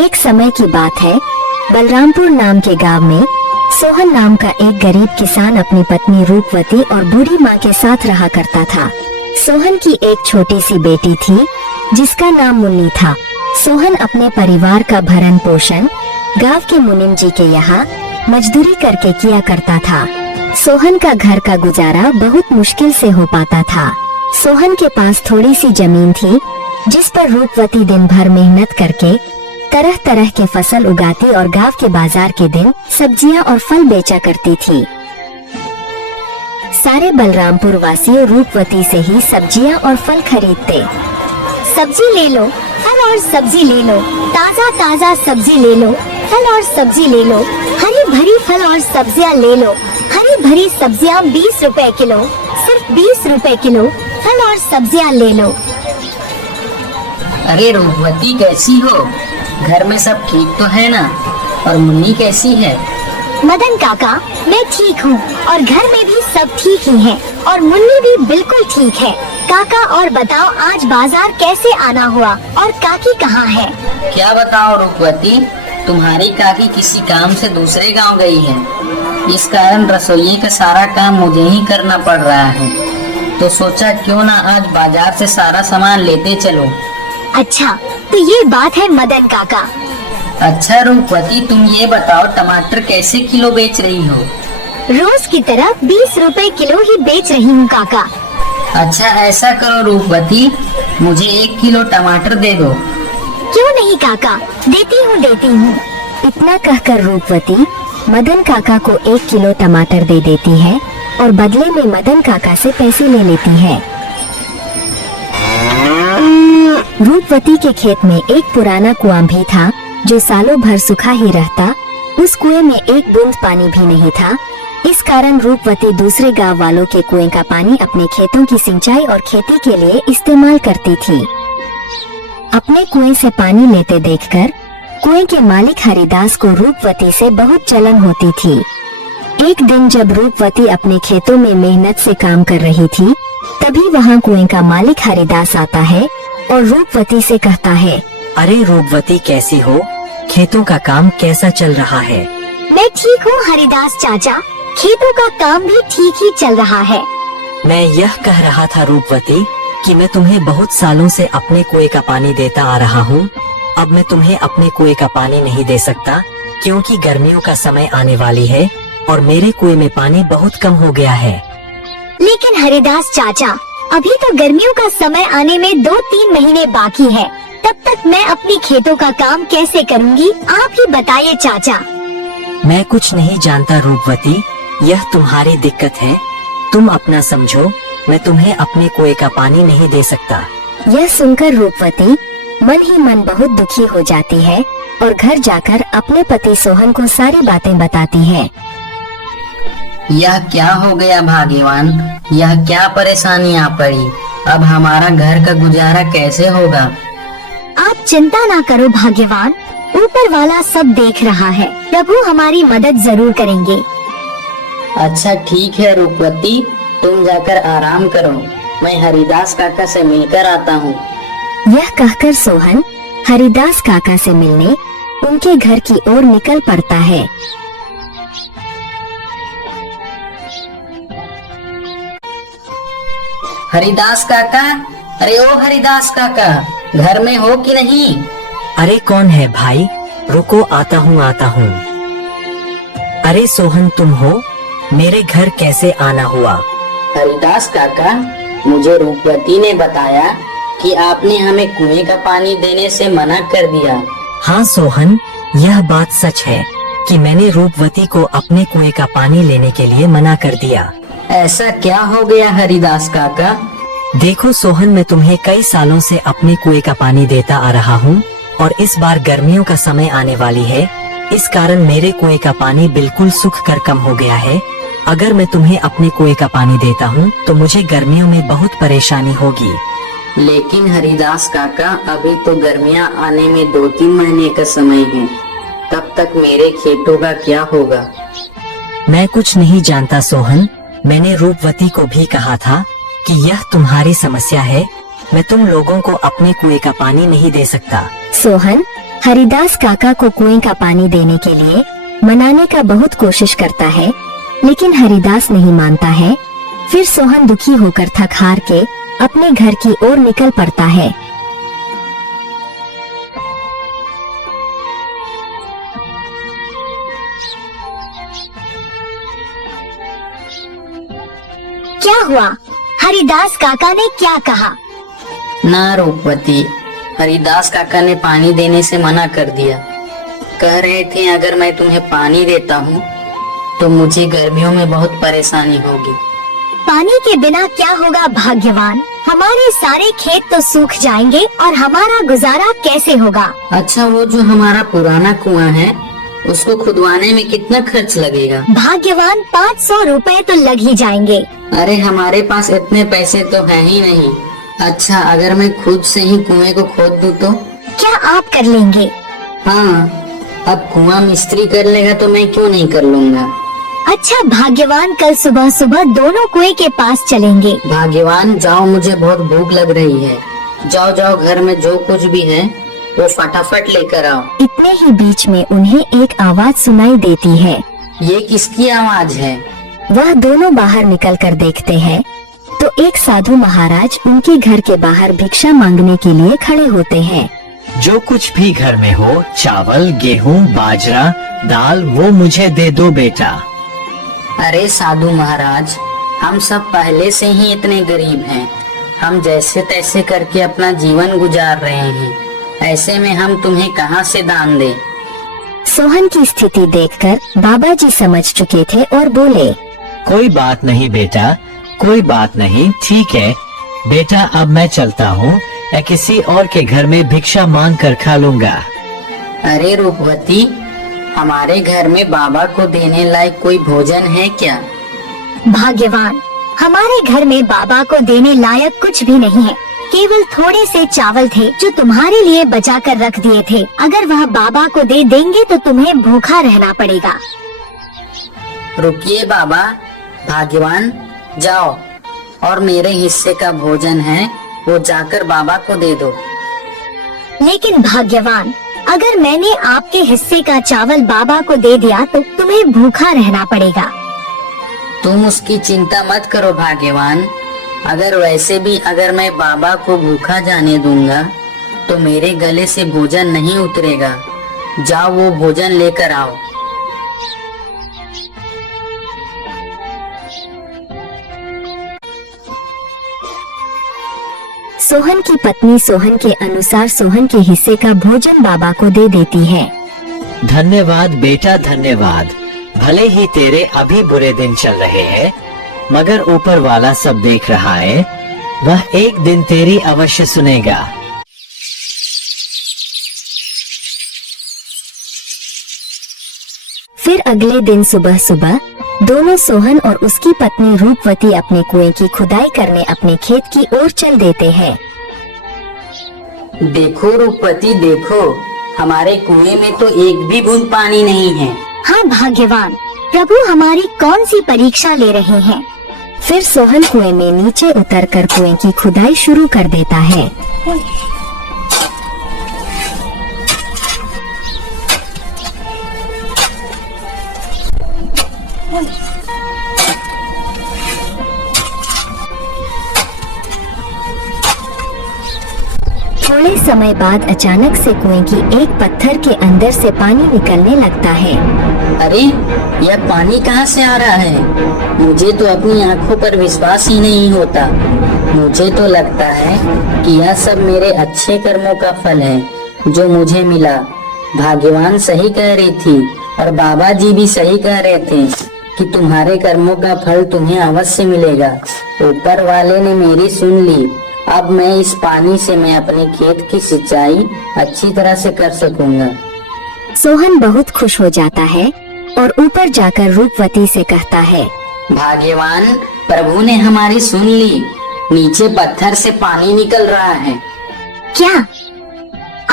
एक समय की बात है, बलरामपुर नाम के गांव में सोहन नाम का एक गरीब किसान अपनी पत्नी रूपवती और बूढ़ी माँ के साथ रहा करता था। सोहन की एक छोटी सी बेटी थी जिसका नाम मुन्नी था। सोहन अपने परिवार का भरण पोषण गांव के मुनीम जी के यहाँ मजदूरी करके किया करता था। सोहन का घर का गुजारा बहुत मुश्किल से हो पाता था। सोहन के पास थोड़ी सी जमीन थी जिस पर रूपवती दिन भर मेहनत करके तरह तरह के फसल उगाती और गांव के बाजार के दिन सब्जियां और फल बेचा करती थी। सारे बलरामपुर वासियों रूपवती से ही सब्जियां और फल खरीदते। सब्जी ले लो, फल और सब्जी ले लो, ताज़ा ताज़ा सब्जी ले लो, फल और सब्जी ले लो, हरी भरी फल और सब्जियां ले लो। हरी भरी सब्जियां 20 रुपए किलो, सिर्फ 20 रुपए किलो, फल और सब्जियां ले लो। अरे रूपवती कैसी हो? घर में सब ठीक तो है ना? और मुन्नी कैसी है? मदन काका, मैं ठीक हूँ और घर में भी सब ठीक ही हैं और मुन्नी भी बिल्कुल ठीक है। काका और बताओ, आज बाजार कैसे आना हुआ और काकी कहाँ है? क्या बताओ रूपवती, तुम्हारी काकी किसी काम से दूसरे गांव गई है। इस कारण रसोई का सारा काम मुझे ही करना पड़ रहा है। तो सोचा क्यों ना आज बाजार से सारा सामान लेते चलो। अच्छा, तो ये बात है मदन काका। अच्छा रूपवती, तुम ये बताओ टमाटर कैसे किलो बेच रही हो? रोज की तरह 20 रुपए किलो ही बेच रही हूँ काका। अच्छा ऐसा करो रूपवती, मुझे 1 किलो टमाटर दे दो। क्यों नहीं काका, देती हूँ। इतना कहकर रूपवती मदन काका को 1 किलो टमाटर दे देती है और बदले में मदन काका से पैसे ले लेती है। रूपवती के खेत में एक पुराना कुआं भी था जो सालों भर सूखा ही रहता। उस कुएं में एक बूंद पानी भी नहीं था। इस कारण रूपवती दूसरे गांव वालों के कुएं का पानी अपने खेतों की सिंचाई और खेती के लिए इस्तेमाल करती थी। अपने कुएं से पानी लेते देखकर कुएं के मालिक हरिदास को रूपवती से बहुत जलन होती थी। एक दिन जब रूपवती अपने खेतों में मेहनत से काम कर रही थी, तभी वहां कुएं का मालिक हरिदास आता है और रूपवती से कहता है, अरे रूपवती कैसी हो? खेतों का काम कैसा चल रहा है? मैं ठीक हूँ हरिदास चाचा, खेतों का काम भी ठीक ही चल रहा है। मैं यह कह रहा था रूपवती कि मैं तुम्हें बहुत सालों से अपने कुएं का पानी देता आ रहा हूँ। अब मैं तुम्हें अपने कुएं का पानी नहीं दे सकता क्योंकि गर्मियों का समय आने वाली है और मेरे कुएं में पानी बहुत कम हो गया है। लेकिन हरिदास चाचा, अभी तो गर्मियों का समय आने में 2-3 महीने बाकी है। तब तक मैं अपनी खेतों का काम कैसे करूँगी, आप ही बताइए चाचा। मैं कुछ नहीं जानता रूपवती, यह तुम्हारी दिक्कत है। तुम अपना समझो, मैं तुम्हें अपने कुएं का पानी नहीं दे सकता। यह सुनकर रूपवती मन ही मन बहुत दुखी हो जाती है और घर जाकर अपने पति सोहन को सारी बातें बताती है। यह क्या हो गया भाग्यवान, यह क्या परेशानी आ पड़ी? अब हमारा घर का गुजारा कैसे होगा? आप चिंता ना करो भाग्यवान, ऊपर वाला सब देख रहा है। प्रभु हमारी मदद जरूर करेंगे। अच्छा ठीक है रूपवती, तुम जाकर आराम करो, मैं हरिदास काका से मिलकर आता हूँ। यह कहकर सोहन हरिदास काका से मिलने उनके घर की ओर निकल पड़ता है। हरिदास काका, अरे ओ हरिदास काका, घर में हो कि नहीं? अरे कौन है भाई? रुको आता हूँ। अरे सोहन तुम हो? मेरे घर कैसे आना हुआ? हरिदास काका, मुझे रूपवती ने बताया कि आपने हमें कुएं का पानी देने से मना कर दिया। हाँ सोहन, यह बात सच है कि मैंने रूपवती को अपने कुएं का पानी लेने के लिए मना कर दिया। ऐसा क्या हो गया हरिदास काका? देखो सोहन, मैं तुम्हें कई सालों से अपने कुएं का पानी देता आ रहा हूँ और इस बार गर्मियों का समय आने वाली है। इस कारण मेरे कुएं का पानी बिल्कुल सूख कर कम हो गया है। अगर मैं तुम्हें अपने कुएं का पानी देता हूँ तो मुझे गर्मियों में बहुत परेशानी होगी। लेकिन हरिदास काका, अभी तो गर्मियाँ आने में 2-3 महीने का समय है, तब तक मेरे खेतों का क्या होगा? मैं कुछ नहीं जानता सोहन, मैंने रूपवती को भी कहा था कि यह तुम्हारी समस्या है। मैं तुम लोगों को अपने कुएं का पानी नहीं दे सकता। सोहन हरिदास काका को कुएं का पानी देने के लिए मनाने का बहुत कोशिश करता है, लेकिन हरिदास नहीं मानता है। फिर सोहन दुखी होकर थक हार के अपने घर की ओर निकल पड़ता है। क्या हुआ? हरिदास काका ने क्या कहा? ना रूपवती, हरिदास काका ने पानी देने से मना कर दिया। कह रहे थे अगर मैं तुम्हें पानी देता हूँ तो मुझे गर्मियों में बहुत परेशानी होगी। पानी के बिना क्या होगा भाग्यवान? हमारे सारे खेत तो सूख जाएंगे और हमारा गुजारा कैसे होगा? अच्छा, वो जो हमारा पुराना कुआं है उसको खुदवाने में कितना खर्च लगेगा? भाग्यवान 500 रुपए तो लग ही जाएंगे। अरे हमारे पास इतने पैसे तो है ही नहीं। अच्छा, अगर मैं खुद से ही कुएं को खोद दूं तो? क्या आप कर लेंगे? हाँ, अब कुआं मिस्त्री कर लेगा तो मैं क्यों नहीं कर लूँगा। अच्छा भाग्यवान, कल सुबह सुबह दोनों कुएं के पास चलेंगे। भाग्यवान जाओ, मुझे बहुत भूख लग रही है। जाओ जाओ, घर में जो कुछ भी है वो फटाफट लेकर आओ। इतने ही बीच में उन्हें एक आवाज सुनाई देती है। ये किसकी आवाज है? वह दोनों बाहर निकल कर देखते हैं तो एक साधु महाराज उनके घर के बाहर भिक्षा मांगने के लिए खड़े होते हैं। जो कुछ भी घर में हो, चावल, गेहूं, बाजरा, दाल, वो मुझे दे दो बेटा। अरे साधु महाराज, हम सब पहले से ही इतने गरीब हैं। हम जैसे तैसे करके अपना जीवन गुजार रहे हैं। ऐसे में हम तुम्हें कहाँ से दान दें? सोहन की स्थिति देखकर बाबा जी समझ चुके थे और बोले, कोई बात नहीं बेटा, कोई बात नहीं, ठीक है बेटा, अब मैं चलता हूँ। या किसी और के घर में भिक्षा मांग कर खा लूँगा। अरे रूपवती, हमारे घर में बाबा को देने लायक कोई भोजन है क्या? भाग्यवान, हमारे घर में बाबा को देने लायक कुछ भी नहीं है। केवल थोड़े से चावल थे जो तुम्हारे लिए बचा कर रख दिए थे। अगर वह बाबा को दे देंगे तो तुम्हें भूखा रहना पड़ेगा। रुकिए बाबा, भाग्यवान जाओ और मेरे हिस्से का भोजन है वो जाकर बाबा को दे दो। लेकिन भाग्यवान, अगर मैंने आपके हिस्से का चावल बाबा को दे दिया तो तुम्हें भूखा रहना पड़ेगा। तुम उसकी चिंता मत करो भाग्यवान। अगर वैसे भी अगर मैं बाबा को भूखा जाने दूंगा तो मेरे गले से भोजन नहीं उतरेगा। जाओ वो भोजन लेकर आओ। सोहन की पत्नी सोहन के अनुसार सोहन के हिस्से का भोजन बाबा को दे देती है। धन्यवाद बेटा, धन्यवाद। भले ही तेरे अभी बुरे दिन चल रहे हैं, मगर ऊपर वाला सब देख रहा है। वह एक दिन तेरी अवश्य सुनेगा। फिर अगले दिन सुबह सुबह दोनों सोहन और उसकी पत्नी रूपवती अपने कुएं की खुदाई करने अपने खेत की ओर चल देते हैं। देखो रूपवती देखो, हमारे कुएं में तो एक भी बूंद पानी नहीं है। हाँ भाग्यवान, प्रभु हमारी कौन सी परीक्षा ले रहे हैं? फिर सोहन कुएं में नीचे उतरकर कुएं की खुदाई शुरू कर देता है। थोड़े समय बाद अचानक से कुएं की एक पत्थर के अंदर से पानी निकलने लगता है। अरे यह पानी कहाँ से आ रहा है? मुझे तो अपनी आंखों पर विश्वास ही नहीं होता। मुझे तो लगता है कि यह सब मेरे अच्छे कर्मों का फल है जो मुझे मिला। भाग्यवान सही कह रही थी और बाबा जी भी सही कह रहे थे कि तुम्हारे कर्मों का फल तुम्हें अवश्य मिलेगा। ऊपर वाले ने मेरी सुन ली। अब मैं इस पानी से मैं अपने खेत की सिंचाई अच्छी तरह से कर सकूंगा। सोहन बहुत खुश हो जाता है और ऊपर जाकर रूपवती से कहता है, भाग्यवान, प्रभु ने हमारी सुन ली। नीचे पत्थर से पानी निकल रहा है। क्या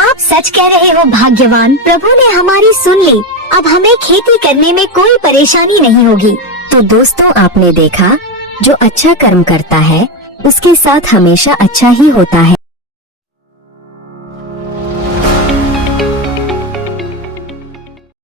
आप सच कह रहे हो भाग्यवान? प्रभु ने हमारी सुन ली। अब हमें खेती करने में कोई परेशानी नहीं होगी। तो दोस्तों, आपने देखा जो अच्छा कर्म करता है उसके साथ हमेशा अच्छा ही होता है।